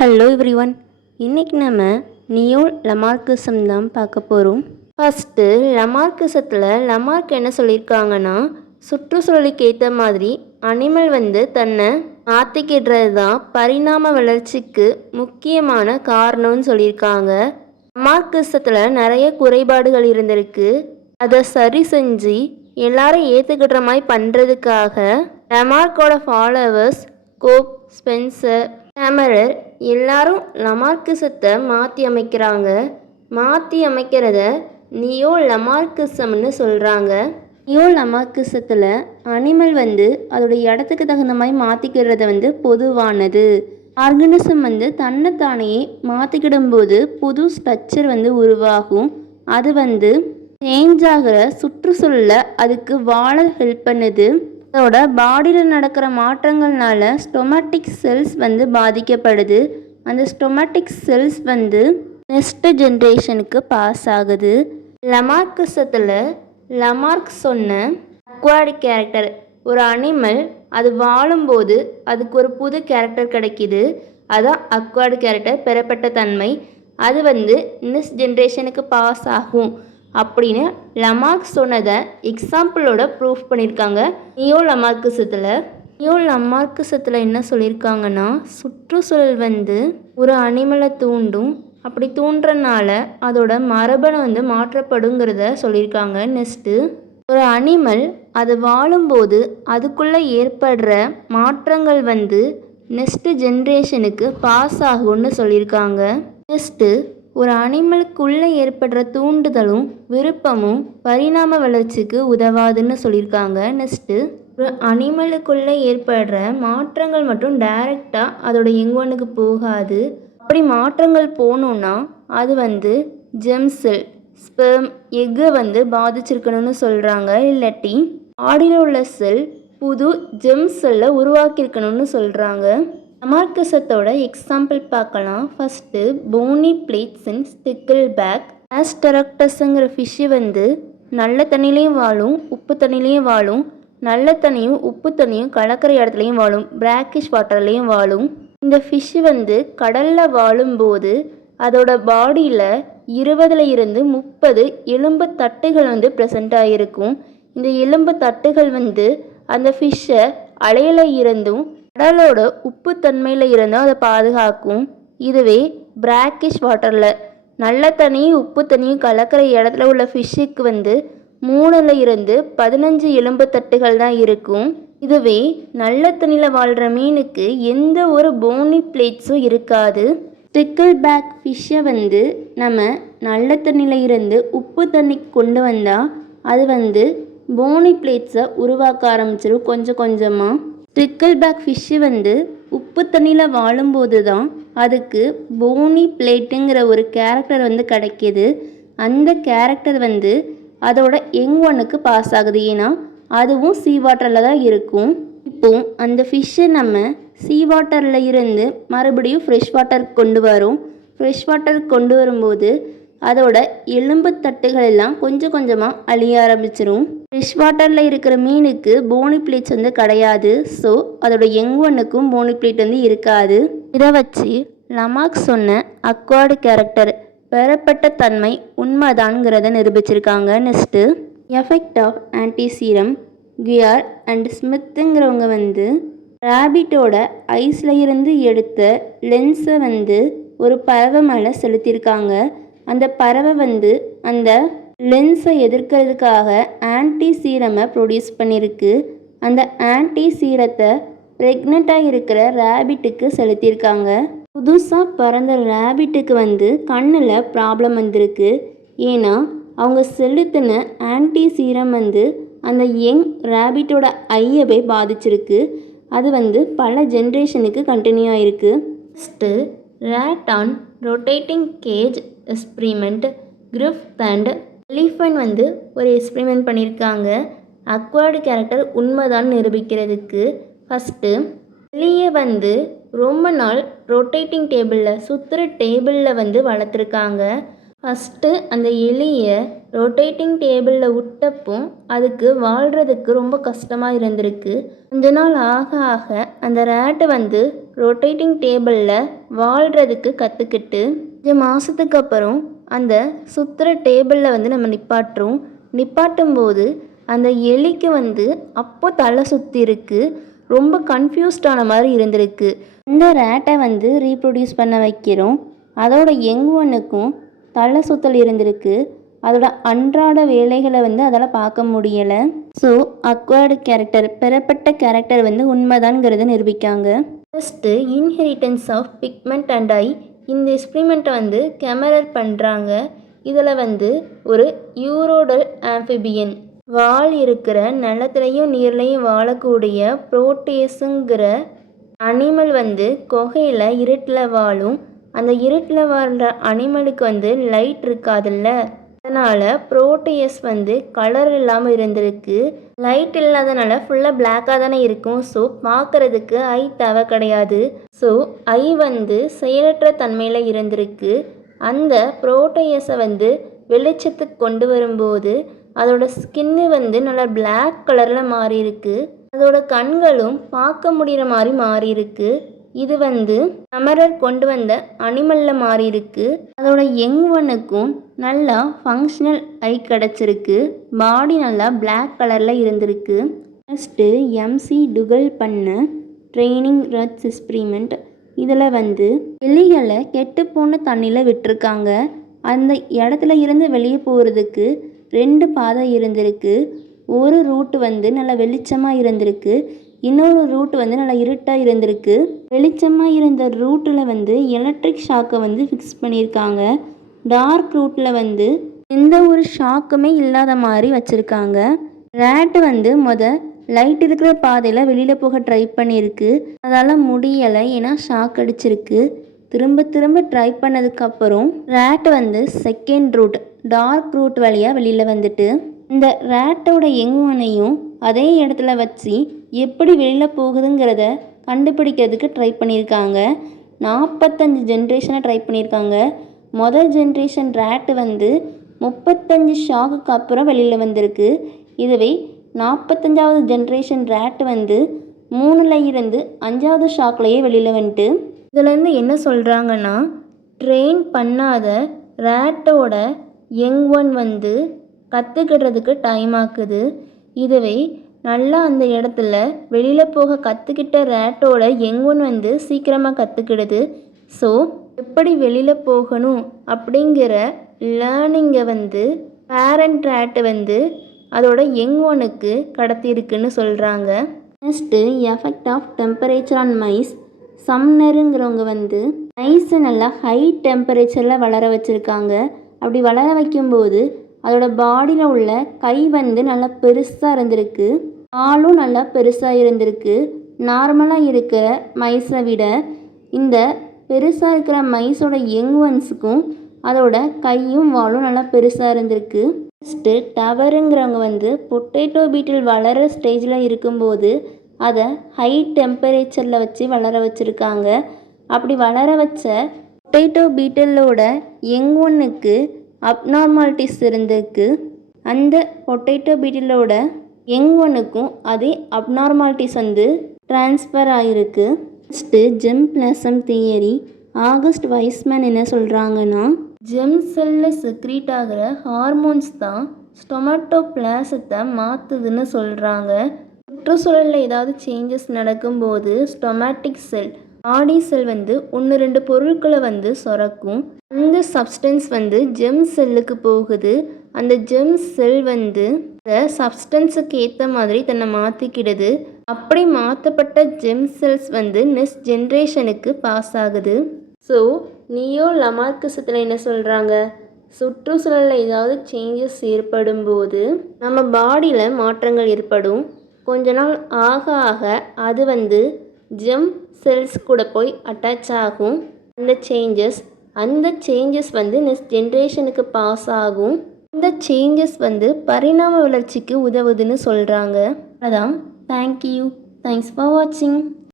Hello everyone, இன்றைக்கி நம்ம neo லமார்க்கிசம் தான் பார்க்க போகிறோம். ஃபஸ்ட்டு லமார்க்கிசத்தில் லமார்க் என்ன சொல்லியிருக்காங்கன்னா, சுற்றுச்சூழலுக்கு ஏற்ற மாதிரி அனிமல் தன்னை மாற்றிக்கிடுறது தான் பரிணாம வளர்ச்சிக்கு முக்கியமான காரணம்னு சொல்லியிருக்காங்க. லமார்க்கிசத்தில் நிறைய குறைபாடுகள் இருந்திருக்கு. அதை சரி செஞ்சு எல்லாரும் ஏற்றுக்கிற மாதிரி பண்ணுறதுக்காக லமார்க்கோட ஃபாலோவர்ஸ் கோப், ஸ்பென்சர், கேமரர் எல்லாரும் லமார்க்கிசத்தை மாற்றி அமைக்கிறாங்க. மாற்றி அமைக்கிறத நியோ லமார்க்கிசம்னு சொல்கிறாங்க. நியோ லமார்க்கிசத்தில் அனிமல் அதோடைய இடத்துக்கு தகுந்த மாதிரி மாற்றிக்கிறது பொதுவானது. ஆர்கனிசம் தன்னைத்தானே மாற்றிக்கிடும்போது புது ஸ்ட்ரக்சர் உருவாகும். அது சேஞ்ச் ஆகிற சுற்றுச்சூழலை அதுக்கு வாழ ஹெல்ப் பண்ணுது. அதோட பாடியில் நடக்கிற மாற்றங்கள்னால ஸ்டொமேட்டிக் செல்ஸ் பாதிக்கப்படுது. அந்த ஸ்டொமேட்டிக் செல்ஸ் நெக்ஸ்ட் ஜென்ரேஷனுக்கு பாஸ் ஆகுது. லமார்க்கிசத்தில் லமார்க் சொன்ன அக்வயர்டு கேரக்டர், ஒரு அனிமல் அது வாழும்போது அதுக்கு ஒரு புது கேரக்டர் கிடைக்கிது. அதான் அக்வயர்டு கேரக்டர், பெறப்பட்ட தன்மை. அது நெக்ஸ்ட் ஜென்ரேஷனுக்கு பாஸ் ஆகும் அப்படின்னு லமார்க் சொன்னதை எக்ஸாம்பிளோட ப்ரூஃப் பண்ணியிருக்காங்க நியோ லமார்க்கிசத்தில். நியோ லமார்க்கிசத்தில் என்ன சொல்லியிருக்காங்கன்னா, சுற்றுச்சூழல் ஒரு அனிமலை தூண்டும். அப்படி தூண்டுறனால அதோட மரபணு மாற்றப்படுங்கிறத சொல்லியிருக்காங்க. நெக்ஸ்ட்டு, ஒரு அனிமல் அது வாழும்போது அதுக்குள்ளே ஏற்படுற மாற்றங்கள் நெக்ஸ்ட்டு ஜென்ரேஷனுக்கு பாஸ் ஆகும்னு சொல்லியிருக்காங்க. நெக்ஸ்ட்டு, ஒரு அனிமலுக்குள்ளே ஏற்படுற தூண்டுதலும் விருப்பமும் பரிணாம வளர்ச்சிக்கு உதவாதுன்னு சொல்லியிருக்காங்க. நெக்ஸ்ட்டு, ஒரு அனிமலுக்குள்ளே ஏற்படுற மாற்றங்கள் மட்டும் டைரெக்டாக அதோட எங்கொன்னுக்கு போகாது. அப்படி மாற்றங்கள் போகணுன்னா அது ஜெம் செல், ஸ்பெர்ம், எக்கை பாதிச்சிருக்கணும்னு சொல்கிறாங்க. இல்லாட்டி பாடியில் உள்ள செல் புது ஜெம் செல்லை உருவாக்கியிருக்கணும்னு சொல்கிறாங்க. லமார்க்கிசத்தோட எக்ஸாம்பிள் பார்க்கலாம். ஃபஸ்ட்டு, போனி பிளேட்ஸ் இன் ஸ்டிக்கிள் பேக். ஆஸ்டரக்டஸுங்கிற ஃபிஷ்ஷு நல்ல தண்ணிலையும் வாழும், உப்பு தண்ணிலையும் வாழும். நல்ல தண்ணியும் உப்பு தண்ணியும் கலக்கிற இடத்துலையும் வாழும், பிராக்கிஷ் வாட்டர்லேயும் வாழும். இந்த ஃபிஷ்ஷு கடலில் வாழும்போது அதோட பாடியில் 20 இருந்து 30 எலும்பு தட்டுகள் ப்ரெசண்ட் ஆகிருக்கும். இந்த எலும்பு தட்டுகள் அந்த ஃபிஷ்ஷை அலையில் இருந்தும் கடலோட உப்பு தன்மையில் இருந்தும் அதை பாதுகாக்கும். இதுவே பிராக்கிஷ் வாட்டரில் நல்ல தண்ணியும் உப்பு தண்ணியும் கலக்கிற இடத்துல உள்ள ஃபிஷ்ஷுக்கு 3 இருந்து 15 எலும்பு தட்டுகள் தான் இருக்கும். இதுவே நல்ல தண்ணியில் வாழ்கிற மீனுக்கு எந்த ஒரு போனி பிளேட்ஸும் இருக்காது. ஸ்டிக்கிள் பேக் ஃபிஷ்ஷை நம்ம நல்ல தண்ணியில் இருந்து உப்பு தண்ணிக்கு கொண்டு வந்தால் அது போனி பிளேட்ஸை உருவாக்க ஆரம்பிச்சிடும் கொஞ்சம் கொஞ்சமாக. ஸ்டிக்கிள் பேக் ஃபிஷ்ஷு உப்பு தண்ணியில் வாழும்போது தான் அதுக்கு போனி பிளேட்டுங்கிற ஒரு கேரக்டர் கிடைக்கிது. அந்த கேரக்டர் அதோட ஒன்னுக்கு பாஸ் ஆகுது. ஏன்னா அதுவும் சீ வாட்டரில் தான் இருக்கும். இப்போது அந்த ஃபிஷ்ஷை நம்ம சீ வாட்டரில் இருந்து மறுபடியும் ஃப்ரெஷ் வாட்டருக்கு கொண்டு வரோம். ஃப்ரெஷ் வாட்டருக்கு கொண்டு வரும்போது அதோட எலும்பு தட்டுகள் எல்லாம் கொஞ்சம் கொஞ்சமாக அழிய ஆரம்பிச்சிடும். ஃப்ரெஷ் வாட்டரில் இருக்கிற மீனுக்கு போனி பிளேட்ஸ் கிடையாது. ஸோ அதோட ஒன்னுக்கும் போனி பிளேட் இருக்காது. இதை வச்சு லமார்க் சொன்ன அக்வயர்டு கேரக்டர், பெறப்பட்ட தன்மை உண்மைதான்ங்கிறத நிரூபிச்சிருக்காங்க. Next, effect of antiserum. Guyer and ஸ்மித்துங்கிறவங்க ரேபிட்டோட ஐஸில் இருந்து எடுத்த லென்ஸை ஒரு பறவை மேலே செலுத்தியிருக்காங்க. அந்த பறவை அந்த லென்ஸை எதிர்க்கிறதுக்காக ஆன்டி சீரமை ப்ரொடியூஸ் பண்ணியிருக்கு. அந்த ஆன்டி சீரத்தை ப்ரெக்னெண்ட்டாக இருக்கிற ரேபிட்டுக்கு செலுத்தியிருக்காங்க. புதுசாக பிறந்த ரேபிட்டுக்கு கண்ணில் ப்ராப்ளம் வந்திருக்கு. ஏன்னா அவங்க செலுத்தின ஆன்டி சீரம் அந்த யங் ரேபிட்டோட ஐயவே பாதிச்சிருக்கு. அது பல ஜென்ரேஷனுக்கு கண்டினியூ ஆகிருக்கு. First, rat on rotating cage experiment. Griffith and elephant ஒரு எக்ஸ்பிரிமெண்ட் பண்ணியிருக்காங்க அக்வயர்டு கேரக்டர் உண்மைதான் நிரூபிக்கிறதுக்கு. ஃபஸ்ட்டு, எலியை ரொம்ப நாள் ரொட்டேட்டிங் டேபிளில் சுற்றுற டேபிளில் வளர்த்துருக்காங்க. ஃபஸ்ட்டு அந்த எலியை ரொட்டேட்டிங் டேபிளில் விட்டப்போ அதுக்கு வாழ்கிறதுக்கு ரொம்ப கஷ்டமாக இருந்திருக்கு. கொஞ்ச நாள் ஆக ஆக அந்த ரேட்டு வந்து ரொட்டேட்டிங் டேபிளில் வாழ்கிறதுக்கு கற்றுக்கிட்டு 5 மாதத்துக்கு அப்புறம் அந்த சுற்றுற டேபிளில் வந்து நம்ம நிப்பாட்டும் போது அந்த எலிக்கு வந்து அப்போ தலை சுற்றி இருக்கு. ரொம்ப கன்ஃபியூஸ்டான மாதிரி இருந்திருக்கு. இந்த ரேட்டை வந்து ரீப்ரொடியூஸ் பண்ண வைக்கிறோம். அதோட யங் ஒன்னுக்கும் தலை சுற்றல் இருந்திருக்கு. அதோட அன்றாட வேலைகளை வந்து அதால் பார்க்க முடியலை. ஸோ அக்வயர்டு கேரக்டர், பெறப்பட்ட கேரக்டர் வந்து உண்மைதான்ங்கிறத நிரூபிக்காங்க. First inheritance of pigment and eye இந்த எக்ஸ்பிரிமெண்ட்டை வந்து கெமரர் பண்ணுறாங்க. இதில் வந்து ஒரு யூரோடல் ஆம்பிபியன் வால் இருக்கிற நிலத்துலையும் நீர்லையும் வாழக்கூடிய புரோட்டேஸுங்கிற அனிமல் வந்து குகையில் இருட்டில் வாழும். அந்த இருட்டில் வாழ்கிற அனிமலுக்கு வந்து லைட் இருக்காதுல்ல, அதனால் புரோட்டேஸ் வந்து கலர் இல்லாமல் இருந்திருக்கு. லைட் இல்லாதனால ஃபுல்லாக பிளாக்காக தானே இருக்கும். ஸோ பார்க்குறதுக்கு ஐ தேவை கிடையாது. ஸோ ஐ வந்து செயலற்ற தன்மையில் இருந்திருக்கு. அந்த புரோட்டேஸை வந்து வெளிச்சத்துக்கு கொண்டு வரும்போது அதோட ஸ்கின்னு வந்து நல்லா பிளாக் கலரில் மாறியிருக்கு. அதோட கண்களும் பார்க்க முடிகிற மாதிரி மாறியிருக்கு. இது வந்து கெமரர் கொண்டு வந்த அனிமலில் மாறியிருக்கு. அதோட யங் ஒன்னுக்கும் நல்லா ஃபங்க்ஷனல் ஐ கிடச்சிருக்கு. பாடி நல்லா பிளாக் கலரில் இருந்திருக்கு. நெக்ஸ்ட்டு எம்சி டுகல் பண்ண ட்ரைனிங் ரட்ஸ் எக்ஸ்பிரிமெண்ட். இதில் வந்து எலிகளை கெட்டுப்போன தண்ணியில் விட்டுருக்காங்க. அந்த இடத்துல இருந்து வெளியே போகிறதுக்கு 2 பாதை இருந்திருக்கு. ஒரு ரூட்டு வந்து நல்லா வெளிச்சமாக இருந்திருக்கு, இன்னொரு ரூட் வந்து நல்லா இருட்டாக இருந்திருக்கு. வெளிச்சமாக இருந்த ரூட்டில் வந்து எலக்ட்ரிக் ஷாக்கை வந்து ஃபிக்ஸ் பண்ணியிருக்காங்க. டார்க் ரூட்டில் வந்து எந்த ஒரு ஷாக்குமே இல்லாத மாதிரி வச்சுருக்காங்க. ரேட்டு வந்து லைட் இருக்கிற பாதையில் வெளியில் போக ட்ரை பண்ணியிருக்கு. அதால் முடியலை, ஏன்னா ஷாக் அடிச்சிருக்கு. திரும்ப ட்ரை பண்ணதுக்கப்புறம் ரேட் வந்து செகண்ட் ரூட், டார்க் ரூட் வழியாக வெளியில் வந்துட்டு இந்த ரேட்டோட யங் ஒன்னையும் அதே இடத்துல வச்சு எப்படி வெளியில் போகுதுங்கிறத கண்டுபிடிக்கிறதுக்கு ட்ரை பண்ணியிருக்காங்க. 45 ஜென்ரேஷனை ட்ரை பண்ணியிருக்காங்க. முதல் ஜென்ரேஷன் ரேட்டு வந்து 35 ஷாக்குக்கு அப்புறம் வெளியில் வந்திருக்கு. இதுவே 45வது ஜென்ரேஷன் ரேட்டு வந்து 3ல் இருந்து 5வது ஷாக்லேயே வெளியில் வந்துட்டு. இதுலேருந்து என்ன சொல்கிறாங்கன்னா, ட்ரெயின் பண்ணாத ரேட்டோட யங் ஒன் வந்து கற்றுக்கிடுறதுக்கு டைம் ஆக்குது. இதுவே நல்லா அந்த இடத்துல வெளியில் போக கற்றுக்கிட்ட ரேட்டோட யங் ஒன் வந்து சீக்கிரமாக கற்றுக்கிடுது. ஸோ எப்படி வெளியில் போகணும் அப்படிங்கிற லேர்னிங்கை வந்து பேரண்ட் ரேட்டு வந்து அதோட யங் ஒனுக்கு கடத்தியிருக்குன்னு சொல்கிறாங்க. Next effect of temperature on mice. சம்னருங்கிறவங்க வந்து மைஸை நல்லா ஹை டெம்பரேச்சரில் வளர வச்சுருக்காங்க. அப்படி வளர வைக்கும்போது அதோட பாடியில் உள்ள கை வந்து நல்லா பெருசாக இருந்திருக்கு, காலும் நல்லா பெருசாக இருந்திருக்கு. நார்மலாக இருக்கிற மைஸை விட இந்த பெருசாக இருக்கிற மைஸோட யங் ஒன்ஸுக்கும் அதோட கையும் வாலும் நல்லா பெருசாக இருந்திருக்கு. நெக்ஸ்ட்டு டவருங்கிறவங்க வந்து பொட்டேட்டோ பீட்டில் வளர ஸ்டேஜில் இருக்கும்போது அதை ஹை டெம்பரேச்சரில் வச்சு வளர வச்சுருக்காங்க. அப்படி வளர வச்ச பொட்டேட்டோ பீட்டிலோட யங் ஒன்னுக்கு அப்நார்மாலிட்டிஸ் இருந்திருக்கு. அந்த பொட்டேட்டோ பீட்டிலோட யங் ஒன்னுக்கும் அதே அப்நார்மாலிட்டிஸ் வந்து ட்ரான்ஸ்ஃபர் ஆகிருக்கு. Next GeM blossom theory. August Wiseman என்ன சொல்கிறாங்கன்னா, ஜெம் செல்லில் செக்ரீட் ஆகிற ஹார்மோன்ஸ் தான் ஸ்டொமட்டோபிளாசத்தை மாற்றுதுன்னு சொல்கிறாங்க. சுற்றுச்சூழலில் ஏதாவது சேஞ்சஸ் நடக்கும்போது ஸ்டொமேட்டிக் செல், பாடி செல் வந்து 1-2 பொருட்களை வந்து சுரக்கும். அந்த சப்ஸ்டன்ஸ் வந்து ஜெம் செல்லுக்கு போகுது. அந்த ஜெம் செல் வந்து அந்த சப்ஸ்டன்ஸுக்கு ஏற்ற மாதிரி தன்னை மாற்றிக்கிடுது. அப்படி மாற்றப்பட்ட ஜெம் செல்ஸ் வந்து நெக்ஸ்ட் ஜென்ரேஷனுக்கு பாஸ் ஆகுது. ஸோ நியோ லமார்க்கிசத்தில் என்ன சொல்கிறாங்க, சுற்றுச்சூழலில் ஏதாவது சேஞ்சஸ் ஏற்படும் போது நம்ம பாடியில் மாற்றங்கள் ஏற்படும். கொஞ்ச நாள் ஆக ஆக அது வந்து ஜெம் செல்ஸ் கூட போய் அட்டாச் ஆகும். அந்த சேஞ்சஸ் வந்து நெக்ஸ்ட் ஜென்ரேஷனுக்கு பாஸ் ஆகும். இந்த சேஞ்சஸ் வந்து பரிணாம வளர்ச்சிக்கு உதவுதுன்னு சொல்கிறாங்க. அதான் தேங்க்யூ, தேங்க்ஸ் ஃபார் வாட்சிங்.